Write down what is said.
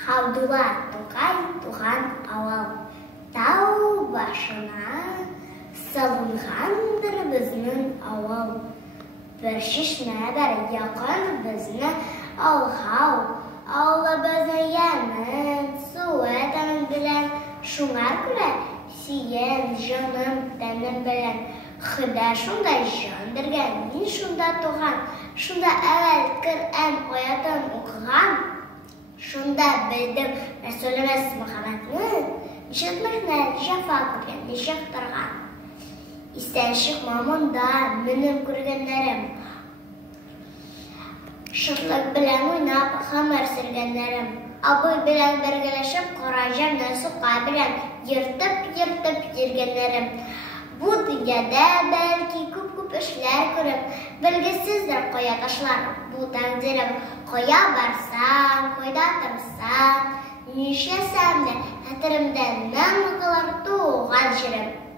Хавдулар Тукай туған ауал. Тау башына салынғандыр біздің ауал. Бір шешме бір яқын біздің алғау. Аулы біздің янын, суетан білен, шуңар күлі, сиен жаным тәнім білен. Құда шундай жан берген, мен шунда туған, шунда әвәл Құр'ан аятын оқыған. Шунда білдім Рәсуліміз Мұхаммадны, нешетмішні жафа көрген, нешек тұрған. Истен шықмамында мінім көргенлерім. Шытлық білен ойнап, қамыр сүргенлерім. Абой білен бергелешіп, қорajam насуқа білен ертіп ергенлерім. Bu dünyada belki küp işler görüp, bilgisizdir koya taşlar. Bu takdirim koya barsan, koyda tırsan, nişlesem de hatırımdan namıqlar tuğan şirim.